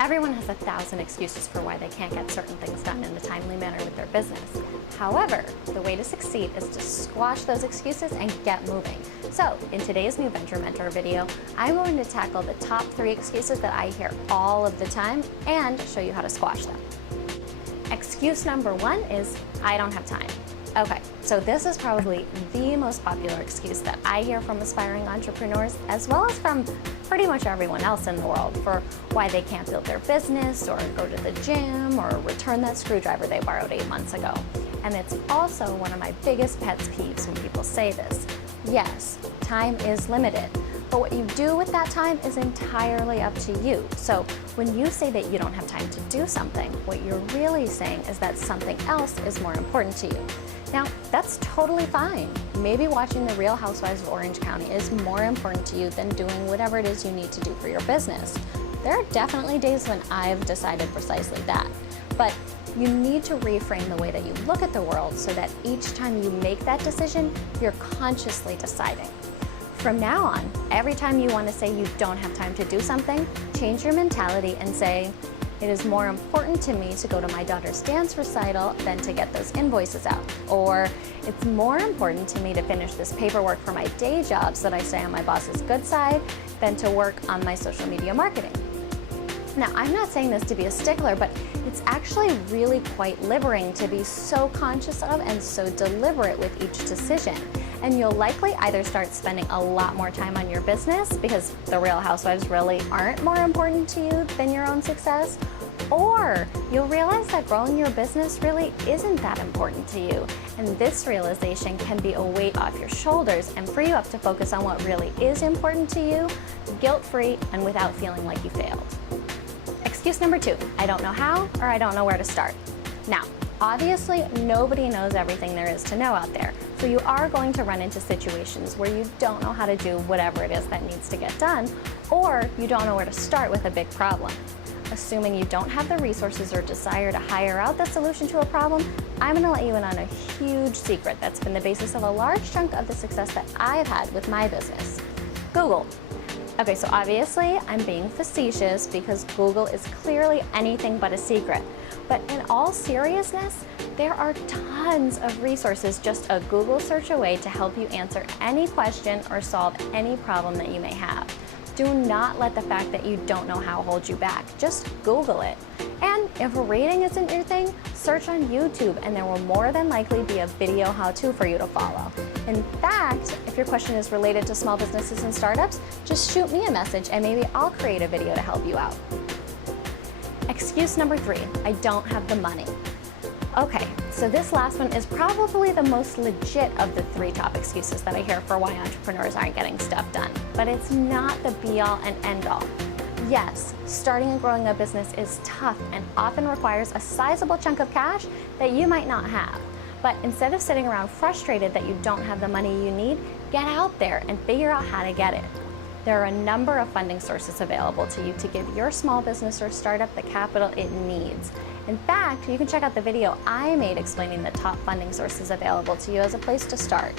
Everyone has 1,000 excuses for why they can't get certain things done in a timely manner with their business. However, the way to succeed is to squash those excuses and get moving. So, in today's new Venture Mentor video, I'm going to tackle the top 3 excuses that I hear all of the time and show you how to squash them. Excuse number 1 is, I don't have time. Okay, so this is probably the most popular excuse that I hear from aspiring entrepreneurs, as well as from pretty much everyone else in the world, for why they can't build their business, or go to the gym, or return that screwdriver they borrowed 8 months ago. And it's also one of my biggest pet peeves when people say this. Yes, time is limited, but what you do with that time is entirely up to you. So when you say that you don't have time to do something, what you're really saying is that something else is more important to you. Now, that's totally fine. Maybe watching The Real Housewives of Orange County is more important to you than doing whatever it is you need to do for your business. There are definitely days when I've decided precisely that. But you need to reframe the way that you look at the world so that each time you make that decision, you're consciously deciding. From now on, every time you want to say you don't have time to do something, change your mentality and say, it is more important to me to go to my daughter's dance recital than to get those invoices out. Or, it's more important to me to finish this paperwork for my day job so that I stay on my boss's good side than to work on my social media marketing. Now, I'm not saying this to be a stickler, but it's actually really quite liberating to be so conscious of and so deliberate with each decision. And you'll likely either start spending a lot more time on your business because the Real Housewives really aren't more important to you than your own success, or you'll realize that growing your business really isn't that important to you. And this realization can be a weight off your shoulders and free you up to focus on what really is important to you, guilt-free and without feeling like you failed. Excuse number 2, I don't know how or I don't know where to start. Now, obviously, nobody knows everything there is to know out there, so you are going to run into situations where you don't know how to do whatever it is that needs to get done, or you don't know where to start with a big problem. Assuming you don't have the resources or desire to hire out the solution to a problem, I'm going to let you in on a huge secret that's been the basis of a large chunk of the success that I've had with my business. Google. Okay, so obviously I'm being facetious because Google is clearly anything but a secret. But in all seriousness, there are tons of resources just a Google search away to help you answer any question or solve any problem that you may have. Do not let the fact that you don't know how hold you back. Just Google it. And if reading isn't your thing, search on YouTube and there will more than likely be a video how-to for you to follow. In fact, if your question is related to small businesses and startups, just shoot me a message and maybe I'll create a video to help you out. Excuse number 3, I don't have the money. Okay, so this last one is probably the most legit of the 3 top excuses that I hear for why entrepreneurs aren't getting stuff done. But it's not the be-all and end-all. Yes, starting and growing a business is tough and often requires a sizable chunk of cash that you might not have. But instead of sitting around frustrated that you don't have the money you need, get out there and figure out how to get it. There are a number of funding sources available to you to give your small business or startup the capital it needs. In fact, you can check out the video I made explaining the top funding sources available to you as a place to start.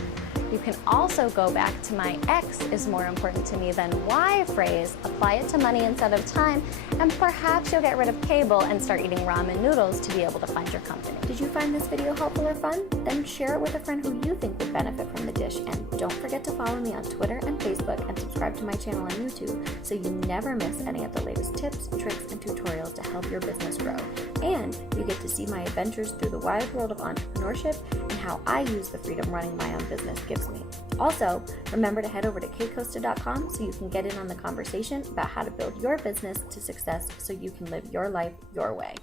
You can also go back to my X is more important to me than Y phrase, apply it to money instead of time, and perhaps you'll get rid of cable and start eating ramen noodles to be able to fund your company. Did you find this video helpful or fun? Then share it with a friend who you think would benefit from the dish, and don't forget to follow me on Twitter and Facebook and subscribe to my channel on YouTube so you never miss any of the latest tips, tricks, and tutorials to help your business grow. And you get to see my adventures through the wide world of entrepreneurship and how I use the freedom running my own business gives me. Also, remember to head over to Costa.com so you can get in on the conversation about how to build your business to success so you can live your life your way.